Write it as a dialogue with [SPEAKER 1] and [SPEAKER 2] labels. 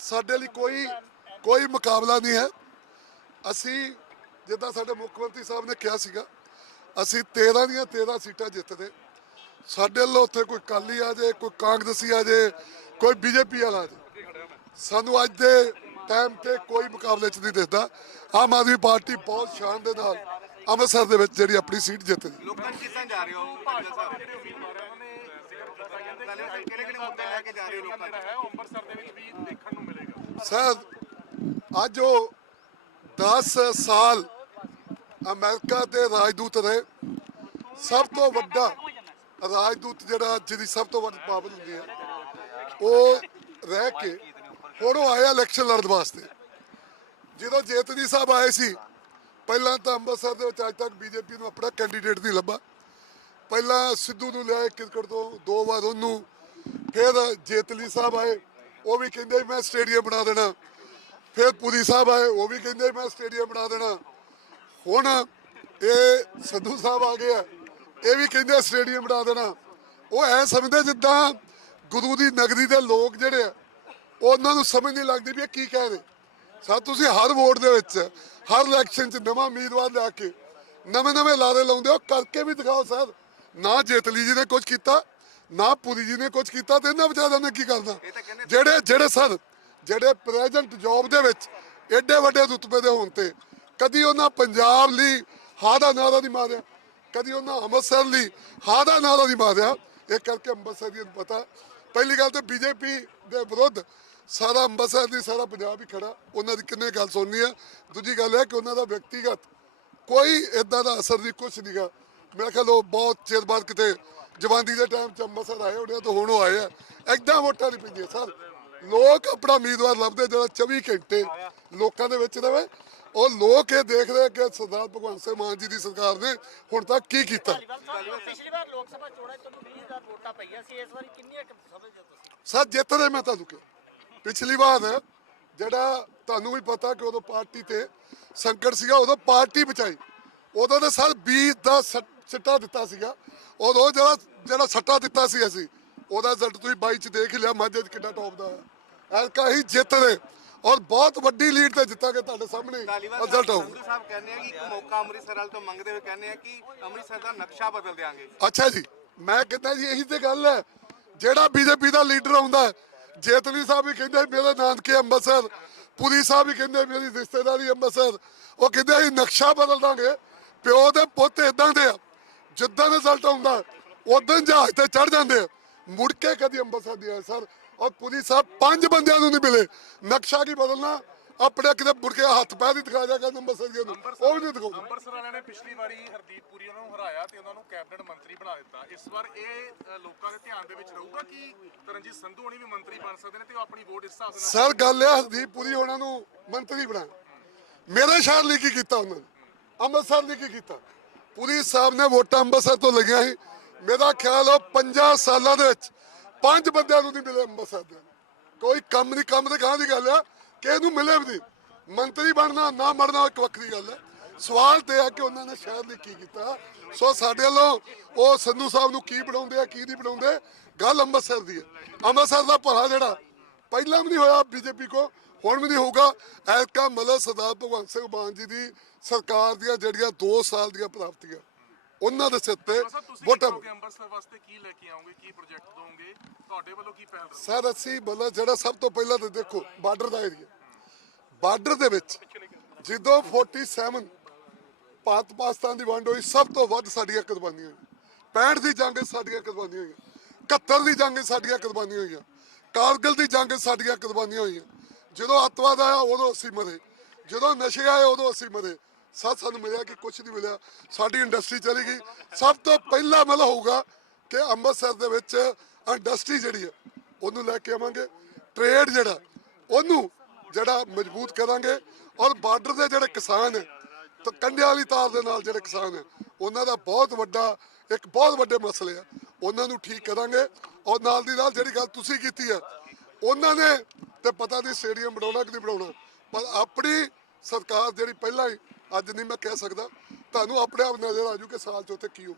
[SPEAKER 1] ਸਾਡੇ ਲਈ ਕੋਈ ਕੋਈ ਮੁਕਾਬਲਾ ਨਹੀਂ ਹੈ। ਅਸੀਂ ਜਿੱਦਾਂ ਸਾਡੇ ਮੁੱਖ ਮੰਤਰੀ ਸਾਹਿਬ ਨੇ ਕਿਹਾ ਸੀਗਾ ਅਸੀਂ 13 ਦੀਆਂ 13 ਸੀਟਾਂ ਜਿੱਤਦੇ। ਸਾਡੇ ਵੱਲੋਂ ਉੱਥੇ ਕੋਈ ਕਾਲੀ ਆ ਜਾਏ ਕੋਈ ਕਾਂਗਰਸੀ ਆ ਜਾਏ ਕੋਈ ਬੀਜੇਪੀ ਵਾਲਾ ਆ ਜਾਏ। ਸਾਨੂੰ ਅੱਜ ਦੇ ਟਾਈਮ ਤੇ ਕੋਈ ਮੁਕਾਬਲੇ 'ਚ ਨਹੀਂ ਦਿਸਦਾ। ਆਮ ਆਦਮੀ ਪਾਰਟੀ ਬਹੁਤ ਸ਼ਾਨ ਦੇ ਨਾਲ ਅੰਮ੍ਰਿਤਸਰ ਦੇ ਵਿੱਚ ਜਿਹੜੀ ਆਪਣੀ ਸੀਟ ਜਿੱਤਦੀ।
[SPEAKER 2] ਲੋਕਾਂ ਨੂੰ ਜਾ ਰਹੇ ਹੋ? ਕਿਹੜੇ ਕਿਹੜੇ ਮੁੱਦੇ ਲੈ ਕੇ ਜਾ ਰਹੇ ਹੋ ਲੋਕਾਂ ਨੂੰ?
[SPEAKER 3] ਅੰਮ੍ਰਿਤਸਰ ਦੇ ਵਿੱਚ ਵੀ ਦੇਖਣ ਨੂੰ ਮਿਲੇਗਾ
[SPEAKER 1] ਸਰ ਅੱਜ ਉਹ 10 ਸਾਲ ਅਮਰੀਕਾ ਦੇ ਰਾਜਦੂਤ ਰਹੇ। ਸਭ ਤੋਂ ਵੱਡਾ ਰਾਜਦੂਤ ਜਿਹੜਾ, ਜਿਹਦੀ ਸਭ ਤੋਂ ਵੱਡੀ ਪਾਵਰ ਹੁੰਦੀ ਹੈ, ਉਹ ਰਹਿ ਕੇ ਹੁਣ ਉਹ ਆਇਆ ਇਲੈਕਸ਼ਨ ਲੜਨ ਵਾਸਤੇ। ਜਦੋਂ ਜੇਤਲੀ ਸਾਹਿਬ ਆਏ ਸੀ, ਪਹਿਲਾਂ ਤਾਂ ਅੰਮ੍ਰਿਤਸਰ ਦੇ ਵਿੱਚ ਅੱਜ ਤੱਕ ਬੀਜੇਪੀ ਨੂੰ ਆਪਣਾ ਕੈਂਡੀਡੇਟ ਨਹੀਂ ਲੱਭਾ। ਪਹਿਲਾਂ ਸਿੱਧੂ ਨੂੰ ਲਿਆਏ ਕ੍ਰਿਕਟ ਤੋਂ, ਦੋ ਵਾਰ ਉਹਨੂੰ, ਫਿਰ ਜੇਤਲੀ ਸਾਹਿਬ ਆਏ। ਉਹ ਵੀ ਕਹਿੰਦੇ ਮੈਂ ਸਟੇਡੀਅਮ ਬਣਾ ਦੇਣਾ। ਫਿਰ ਪੁਰੀ ਸਾਹਿਬ ਆਏ, ਉਹ ਵੀ ਕਹਿੰਦੇ ਮੈਂ ਸਟੇਡੀਅਮ ਬਣਾ ਦੇਣਾ। ਹੁਣ ਇਹ ਸਿੱਧੂ ਸਾਹਿਬ ਆ ਗਏ ਆ, ਇਹ ਵੀ ਕਹਿੰਦੇ ਸਟੇਡੀਅਮ ਬਣਾ ਦੇਣਾ। ਉਹ ਐ ਸਮਝਦੇ ਜਿੱਦਾਂ ਗੁਰੂ ਦੀ ਨਗਰੀ ਦੇ ਲੋਕ ਜਿਹੜੇ ਆ, ਉਹਨਾਂ ਨੂੰ ਸਮਝ ਨਹੀਂ ਲੱਗਦੀ ਵੀ ਇਹ ਕੀ ਕਹਿ ਰਹੇ। ਸਰ, ਤੁਸੀਂ ਹਰ ਵੋਟ ਦੇ ਵਿੱਚ, ਹਰ ਇਲੈਕਸ਼ਨ 'ਚ ਨਵਾਂ ਉਮੀਦਵਾਰ ਲਿਆ ਕੇ ਨਵੇਂ ਨਵੇਂ ਲਾਰੇ ਲਾਉਂਦੇ ਹੋ ਕਰਕੇ ਵੀ ਦਿਖਾਓ ਸਰ। ਨਾ ਜੇਤਲੀ ਜੀ ਨੇ ਕੁਝ ਕੀਤਾ ਨਾ ਪੁਰੀ ਜੀ ਨੇ ਕੁਝ ਕੀਤਾ ਤੇ ਇਹਨਾਂ ਵਿਚਾਰਿਆਂ ਨੇ ਕੀ ਕਰਨਾ? ਜਿਹੜੇ ਜਿਹੜੇ ਸਰ ਜਿਹੜੇ ਪ੍ਰੈਜ਼ੈਂਟ ਜੌਬ ਦੇ ਵਿੱਚ ਐਡੇ ਵੱਡੇ ਰੁਤਬੇ ਦੇ ਹੋਣ ਤੇ ਕਦੀ ਉਹਨਾਂ ਪੰਜਾਬ ਲਈ ਹਾਂ ਦਾ ਨਾਰਾ ਨਹੀਂ ਮਾਰਿਆ ਕਦੀ ਉਹਨਾਂ ਅੰਮ੍ਰਿਤਸਰ ਲਈ ਹਾਂ ਦਾ ਨਾਰਾ ਨਹੀਂ ਮਾਰਿਆ। ਇਹ ਕਰਕੇ ਅੰਮ੍ਰਿਤਸਰ ਦੀ ਪਤਾ ਪਹਿਲੀ ਗੱਲ ਤੇ ਬੀਜੇਪੀ ਦੇ ਵਿਰੁੱਧ ਸਾਰਾ ਅੰਮ੍ਰਿਤਸਰ ਦੀ ਸਾਰਾ ਪੰਜਾਬ ਹੀ ਖੜਾ। ਉਹਨਾਂ ਦੀ ਕਿੰਨੇ ਗੱਲ ਸੁਣਨੀ ਆ। ਦੂਜੀ ਗੱਲ ਇਹ ਕਿ ਉਹਨਾਂ ਦਾ ਵਿਅਕਤੀਗਤ ਕੋਈ ਇਦਾਂ ਦਾ ਅਸਰ ਨਹੀਂ ਕੁਛ ਨਹੀਂਗਾ ਮੇਰੇ ਖਿਆਲ ਉਹ ਬਹੁਤ ਚਿਰ ਬਾਅਦ ਕਿਤੇ ਜਵਾਨੀ ਦੇ ਟਾਈਮ ਚ ਅੰਮ੍ਰਿਤਸਰ ਆਏ ਹੋਣੇ ਤਾਂ ਹੁਣ ਉਹ ਆਏ ਆ। ਏਦਾਂ ਵੋਟਾਂ ਨਹੀਂ ਪੈਂਦੀਆਂ, ਸਰ। ਲੋਕ ਆਪਣਾ ਉਮੀਦਵਾਰ ਲੱਭਦੇ, ਜਿਹੜਾ 24 ਘੰਟੇ ਲੋਕਾਂ ਦੇ ਵਿੱਚ ਰਵੇ। ਉਹ ਲੋਕ ਇਹ ਦੇਖ ਰਹੇ ਕਿ ਸਰਦਾਰ ਭਗਵੰਤ ਸਿੰਘ ਮਾਨ ਜੀ ਦੀ ਸਰਕਾਰ ਨੇ ਹੁਣ ਤੱਕ ਕੀ ਕੀਤਾ।
[SPEAKER 4] ਪਿਛਲੀ ਵਾਰ ਲੋਕ ਸਭਾ ਚੋਣਾਂ 'ਚ 20000 ਵੋਟਾਂ ਪਈਆਂ ਸੀ ਇਸ ਵਾਰੀ ਕਿੰਨੀਆਂ ਸਮਝਦੇ ਤੁਸੀਂ
[SPEAKER 1] ਸਰ, ਜਿੱਤਦੇ ਮੈਂ ਤੁਹਾਨੂੰ ਕਿਹਾ। ਪਿਛਲੀ ਵਾਰ ਜਿਹੜਾ ਤੁਹਾਨੂੰ ਵੀ ਪਤਾ ਕਿ ਉਦੋਂ ਪਾਰਟੀ ਤੇ ਸੰਕਟ ਸੀਗਾ, ਉਦੋਂ ਪਾਰਟੀ ਬਚਾਈ। ਉਦੋਂ ਤੇ ਸਰ 20 ਦਾ ਸੱਟ- ਦਿੱਤਾ ਸੀਗਾ। ਉਦੋਂ ਜਿਹੜਾ ਜਿਹੜਾ ਸੱਟਾ ਦਿੱਤਾ ਸੀ ਅਸੀਂ ਉਹਦਾ ਰਿਜ਼ਲਟ ਤੁਸੀਂ 22 ਚ ਦੇਖ ਲਿਆ ਮਾਝੇ ਚ ਕਿੰਨਾ ਟੌਪ ਦਾ। ਐਲਕਾ ਹੀ ਜਿੱਤਦੇ ਔਰ ਬਹੁਤ ਵੱਡੀ ਲੀਡ ਤੇ ਜਿੱਤਾਂਗੇ ਤੁਹਾਡੇ ਸਾਹਮਣੇ। ਰਿਜ਼ਲਟ
[SPEAKER 2] ਸਾਹਿਬ
[SPEAKER 1] ਆਊਗਾ
[SPEAKER 2] ਸੰਧੂ ਸਾਹਿਬ ਕਹਿੰਦੇ ਆ ਕਿ ਇੱਕ ਮੌਕਾ ਅੰਮ੍ਰਿਤਸਰ ਵਾਲ ਤੋਂ ਮੰਗਦੇ ਹੋਏ ਕਹਿੰਦੇ ਆ ਕਿ ਅੰਮ੍ਰਿਤਸਰ ਦਾ ਨਕਸ਼ਾ ਬਦਲ ਦੇਾਂਗੇ
[SPEAKER 1] ਅੱਛਾ ਜੀ ਮੈਂ ਕਹਿੰਦਾ ਜੀ ਇਹੀ ਤੇ ਗੱਲ ਹੈ ਜਿਹੜਾ ਬੀਜੇਪੀ ਦਾ ਲੀਡਰ ਆਉਂਦਾ ਜੇਤਲੀ ਸਾਹਿਬ ਵੀ ਕਹਿੰਦੇ ਮੇਰੇ ਨਾਨਕੇ ਅੰਮ੍ਰਿਤਸਰ ਪੁਰੀ ਸਾਹਿਬ ਵੀ ਕਹਿੰਦੇ ਮੇਰੀ ਰਿਸ਼ਤੇਦਾਰੀ ਅੰਮ੍ਰਿਤਸਰ ਉਹ ਕਹਿੰਦੇ ਅਸੀਂ ਨਕਸ਼ਾ ਬਦਲ ਦਾਂਗੇ ਪਿਓ ਦੇ ਪੁੱਤ ਇਦਾਂ ਦੇ ਆ। ਜਿੱਦਾਂ ਰਿਜ਼ਲਟ ਆਉਂਦਾ ਉਦੋਂ ਜਹਾਜ਼ ਤੇ ਚੜ ਜਾਂਦੇ ਮੁੜ ਕੇ ਕਦੀ ਅੰਮ੍ਰਿਤਸਰ ਦੀ ਆਏ ਸਰ। ਔਰ ਪੁਰੀ ਸਾਹਿਬ ਪੰਜ ਬੰਦਿਆਂ ਨੂੰ ਨਹੀਂ ਮਿਲੇ। ਨਕਸ਼ਾ ਕੀ ਬਦਲਣਾ? ਆਪਣੇ ਕਿਤੇ ਮੁੜ ਕੇ ਹੱਥ ਪੈਰ ਹੀ ਦਿਖਾ ਜਾ ਕੇ ਅੰਮ੍ਰਿਤਸਰ ਦੀਆਂ ਨੂੰ। ਉਹ ਵੀ ਨਹੀਂ ਦਿਖਾਉਂਦੇ।
[SPEAKER 3] ਅੰਮ੍ਰਿਤਸਰ ਵਾਲਿਆਂ ਨੇ ਪਿਛਲੀ ਵਾਰੀ ਹਰਦੀਪ ਪੁਰੀ ਉਹਨਾਂ ਨੂੰ ਹਰਾਇਆ ਤੇ ਉਹਨਾਂ ਨੂੰ ਕੈਬਨਿਟ ਮੰਤਰੀ ਬਣਾ ਦਿੱਤਾ। ਇਸ ਵਾਰ ਇਹ ਲੋਕਾਂ ਦੇ ਧਿਆਨ ਦੇ ਵਿੱਚ ਰਹੂਗਾ ਕਿ ਤਰਨਜੀਤ ਸੰਧੂ ਹੋਣੀ ਵੀ ਮੰਤਰੀ ਬਣ ਸਕਦੇ ਨੇ ਤੇ ਉਹ ਆਪਣੀ ਵੋਟ ਇਸ ਹਿਸਾਬ ਦੇ ਨਾਲ
[SPEAKER 1] ਸਰ ਗੱਲ ਇਹ ਹਰਦੀਪ ਪੁਰੀ ਉਹਨਾਂ ਨੂੰ ਮੰਤਰੀ ਬਣਾਇਆ ਮੇਰੇ ਸ਼ਹਿਰ ਲਈ ਕੀ ਕੀਤਾ ਉਹਨਾਂ ਨੇ? ਅੰਮ੍ਰਿਤਸਰ ਲਈ ਕੀ ਕੀਤਾ? ਪੁਰੀ ਸਾਹਿਬ ਨੇ ਵੋਟਾਂ ਅੰਮ੍ਰਿਤਸਰ ਤੋਂ ਲਈਆਂ ਸੀ। ਮੇਰਾ ਖਿਆਲ ਉਹ 50 ਸਾਲਾਂ ਦੇ ਵਿੱਚ ਪੰਜ ਬੰਦਿਆਂ ਨੂੰ ਨਹੀਂ ਮਿਲੇ ਅੰਮ੍ਰਿਤਸਰ ਦੇ। ਕੋਈ ਕੰਮ ਨਹੀਂ, ਕੰਮ ਦੇ ਗਾਂ ਦੀ ਗੱਲ ਆ। ਕਿ ਇਹਨੂੰ ਮਿਲੇ ਵੀ ਨਹੀਂ। ਮੰਤਰੀ ਬਣਨਾ, ਨਾ ਮਰਨਾ, ਇੱਕ ਵੱਖਰੀ ਗੱਲ ਹੈ ਸਵਾਲ ਤੇ ਆ ਕਿ ਉਹਨਾਂ ਨੇ ਸ਼ਹਿਰ ਲਈ ਕੀ ਕੀਤਾ। ਸੋ ਸਾਡੇ ਵੱਲੋਂ ਉਹ ਸੰਧੂ ਸਾਹਿਬ ਨੂੰ ਕੀ ਬਣਾਉਂਦੇ ਆ, ਕੀ ਨਹੀਂ ਬਣਾਉਂਦੇ, ਗੱਲ ਅੰਮ੍ਰਿਤਸਰ ਦੀ ਹੈ ਅੰਮ੍ਰਿਤਸਰ ਦਾ ਭਰਾ ਜਿਹੜਾ, ਪਹਿਲਾਂ ਵੀ ਨਹੀਂ ਹੋਇਆ ਬੀਜੇਪੀ ਕੋ। ਹੁਣ ਵੀ ਨਹੀਂ ਹੋਊਗਾ। ਐਤਕਾ ਮਤਲਬ ਸਰਦਾਰ ਭਗਵੰਤ ਸਿੰਘ ਮਾਨ ਜੀ ਦੀ ਸਰਕਾਰ ਦੀਆਂ ਜਿਹੜੀਆਂ 2 ਸਾਲ ਦੀਆਂ ਪ੍ਰਾਪਤੀਆਂ ਉਹਨਾਂ ਦੇ ਸਿਰ ਤੇ ਵੋਟਾਂ
[SPEAKER 3] ਅੰਮ੍ਰਿਤਸਰ ਵਾਸਤੇ ਕੀ ਲੈ ਕੇ ਆਓਗੇ? ਕੀ ਪ੍ਰੋਜੈਕਟ ਦੋਗੇ? ਤੁਹਾਡੇ ਵੱਲੋਂ ਕੀ ਪਹਿਲ ਰਹੂ
[SPEAKER 1] ਸਰ ਅਸੀਂ ਮਤਲਬ ਜਿਹੜਾ ਸਭ ਤੋਂ ਪਹਿਲਾਂ ਤਾਂ ਦੇਖੋ ਬਾਰਡਰ ਦਾ ਏਰੀਆ ਬਾਰਡਰ ਦੇ ਵਿੱਚ ਜਦੋਂ 47 ਭਾਰਤ ਪਾਕਿਸਤਾਨ ਦੀ ਵੰਡ ਹੋਈ ਸਭ ਤੋਂ ਵੱਧ ਸਾਡੀਆਂ ਕੁਰਬਾਨੀਆਂ ਹੋਈਆਂ। 65 ਦੀ ਜੰਗ ਸਾਡੀਆਂ ਕੁਰਬਾਨੀਆਂ ਹੋਈਆਂ। 71 ਦੀ ਜੰਗ ਸਾਡੀਆਂ ਕੁਰਬਾਨੀਆਂ ਹੋਈਆਂ। ਕਾਰਗਿਲ ਦੀ ਜੰਗ ਸਾਡੀਆਂ ਕੁਰਬਾਨੀਆਂ ਹੋਈਆਂ। ਜਦੋਂ ਅੱਤਵਾਦ ਆਇਆ ਉਦੋਂ ਅਸੀਂ ਮਰੇ। ਜਦੋਂ ਨਸ਼ੇ ਆਏ ਉਦੋਂ ਅਸੀਂ ਮਰੇ। ਸੱਚ ਸਾਨੂੰ ਮਿਲਿਆ ਕਿ ਕੁਝ ਨਹੀਂ ਮਿਲਿਆ। ਸਾਡੀ ਇੰਡਸਟਰੀ ਚਲੀ ਗਈ। ਸਭ ਤੋਂ ਪਹਿਲਾ ਮਤਲਬ ਹੋਊਗਾ ਕਿ ਅੰਮ੍ਰਿਤਸਰ ਦੇ ਵਿੱਚ ਇੰਡਸਟਰੀ ਜਿਹੜੀ ਹੈ, ਉਹਨੂੰ ਲੈ ਕੇ ਆਵਾਂਗੇ। ਟ੍ਰੇਡ ਜਿਹੜਾ, ਉਹਨੂੰ ਜਿਹੜਾ ਮਜ਼ਬੂਤ ਕਰਾਂਗੇ। ਔਰ ਬਾਰਡਰ ਦੇ ਜਿਹੜੇ ਕਿਸਾਨ ਹੈ, ਤਾਂ ਕੰਡਿਆਂ ਵਾਲੀ ਤਾਰ ਦੇ ਨਾਲ ਜਿਹੜੇ ਕਿਸਾਨ ਹੈ, ਉਹਨਾਂ ਦਾ ਬਹੁਤ ਵੱਡਾ, ਇੱਕ ਬਹੁਤ ਵੱਡੇ ਮਸਲੇ ਆ। ਉਹਨਾਂ ਨੂੰ ਠੀਕ ਕਰਾਂਗੇ। ਔਰ ਨਾਲ ਦੀ ਨਾਲ ਜਿਹੜੀ ਗੱਲ ਤੁਸੀਂ ਕੀਤੀ ਹੈ, ਉਹਨਾਂ ਨੇ ਤੇ ਪਤਾ ਨਹੀਂ ਸਟੇਡੀਅਮ ਬਣਾਉਣਾ ਕਿ ਨਹੀਂ ਬਣਾਉਣਾ। ਪਰ ਆਪਣੀ ਸਰਕਾਰ ਜਿਹੜੀ ਪਹਿਲਾਂ ਹੀ, ਅੱਜ ਨਹੀਂ ਮੈਂ ਕਹਿ ਸਕਦਾ। ਤੁਹਾਨੂੰ ਆਪਣੇ ਆਪ ਨਜ਼ਰ ਆਜੂ ਕਿ ਸਾਲ ਚ ਉੱਥੇ ਕੀ ਹੋਊ।